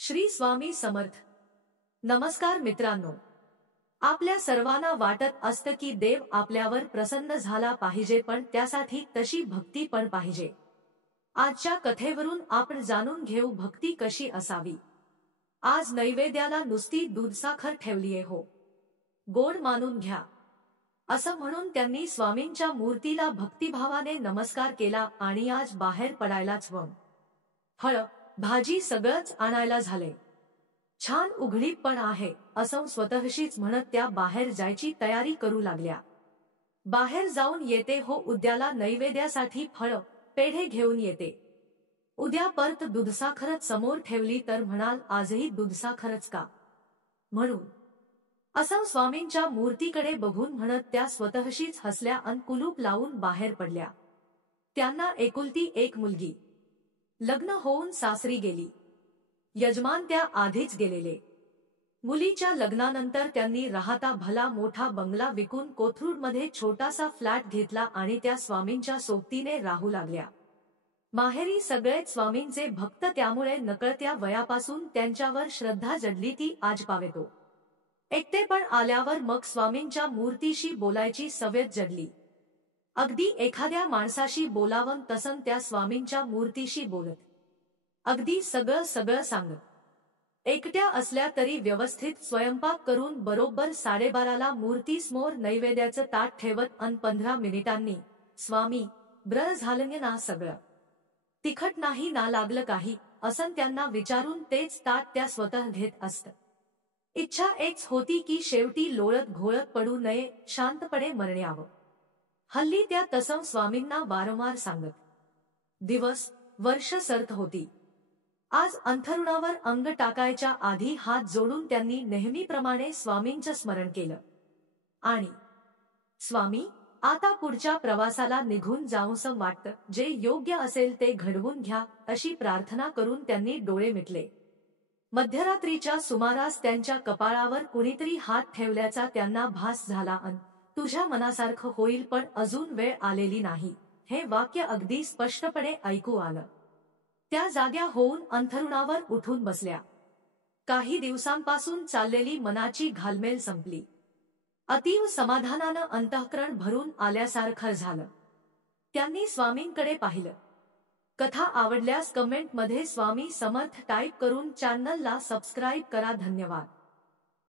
श्री स्वामी समर्थ। नमस्कार मित्रांनो, आपल्या सर्वांना वाटत असतं की देव आपल्यावर प्रसन्न झाला पाहिजे, पण त्यासाठी तशी भक्ती पण पाहिजे। आजच्या कथेवरून आपण जाणून घेऊ भक्ती कशी असावी। आज नैवेद्याला नुसती दूधसाखर ठेवलीये हो, गोड मानून घ्या, असं म्हणून त्यांनी स्वामींच्या मूर्तीला भक्तिभावाने नमस्कार केला आणि आज बाहेर पडायलाच हवं। फळ भाजी सगळंच आणायला झाले, छान उघडीप पण आहे असं स्वतःशीच म्हणत त्या बाहेर जायची तयारी करू लागल्या। बाहेर जाऊन येते हो, उद्याला नैवेद्यासाठी फळ पेढे घेऊन येते। उद्या परत दूधसाखरच समोर ठेवली तर म्हणाल आजही दूधसाखरच का, म्हणून असं स्वामींच्या मूर्तीकडे बघून म्हणत त्या स्वतःशीच हसल्या अन कुलूप लावून बाहेर पडल्या। त्यांना एकुलती एक मुलगी, लग्न होऊन सासरी गेली, यजमान त्या आधीच गेलेले। मुलीच्या लग्नानंतर त्यांनी राहता भला मोठा बंगला विकून कोथरूडमध्ये छोटासा फ्लॅट घेतला आणि त्या स्वामींच्या सोबतीने राहू लागल्या। माहेरी सगळेच स्वामींचे भक्त, त्यामुळे नकळत्या वयापासून त्यांच्यावर श्रद्धा जडली ती आज पावेतो। एकटेपण आल्यावर मग स्वामींच्या मूर्तीशी बोलायची सवय जडली। अगदी एखाद्या माणसाशी बोलावं तसं त्या स्वामींच्या मूर्तीशी बोलत, अगदी सगळं सांगत। एकट्या असल्या तरी व्यवस्थित स्वयंपाक करून बरोबर 12:30ला मूर्तीसमोर नैवेद्याचं ताट ठेवत अन 15 मिनिटांनी, स्वामी ब्र झालं ना सगळं, तिखट नाही ना लागलं काही, असं त्यांना विचारून तेच ताट त्या स्वतः घेत असत। इच्छा एकच होती की शेवटी लोळत घोळत पडू नये, शांतपणे मरण यावं। हल्ली त्या तसं स्वामींना वारंवार सांगत। दिवस वर्ष सरत होती। आज अंथरुणावर अंग टाकायच्या आधी हात जोडून त्यांनी नेहमीप्रमाणे स्वामींचं स्मरण केलं आणि स्वामी आता पुढच्या प्रवासाला निघून जाऊसं वाटतं, जे योग्य असेल ते घडवून घ्या, अशी प्रार्थना करून त्यांनी डोळे मिटले। मध्यरात्रीच्या सुमारास त्यांच्या कपाळावर कुणीतरी हात ठेवल्याचा त्यांना भास झाला अन तुझ्या मनासारखं होईल पण अजून वेळ आलेली नाही, हे वाक्य अगदी स्पष्टपणे ऐकू आलं। त्या जाग्या होऊन अंथरुणावर उठून बसल्या। काही दिवसांपासून चाललेली मनाची घालमेल संपली। अतीव समाधानानं अंतःकरण भरून आल्यासारखं झालं। त्यांनी स्वामींकडे पाहिलं। कथा आवडल्यास कमेंटमध्ये स्वामी समर्थ टाईप करून चॅनलला सबस्क्राईब करा। धन्यवाद।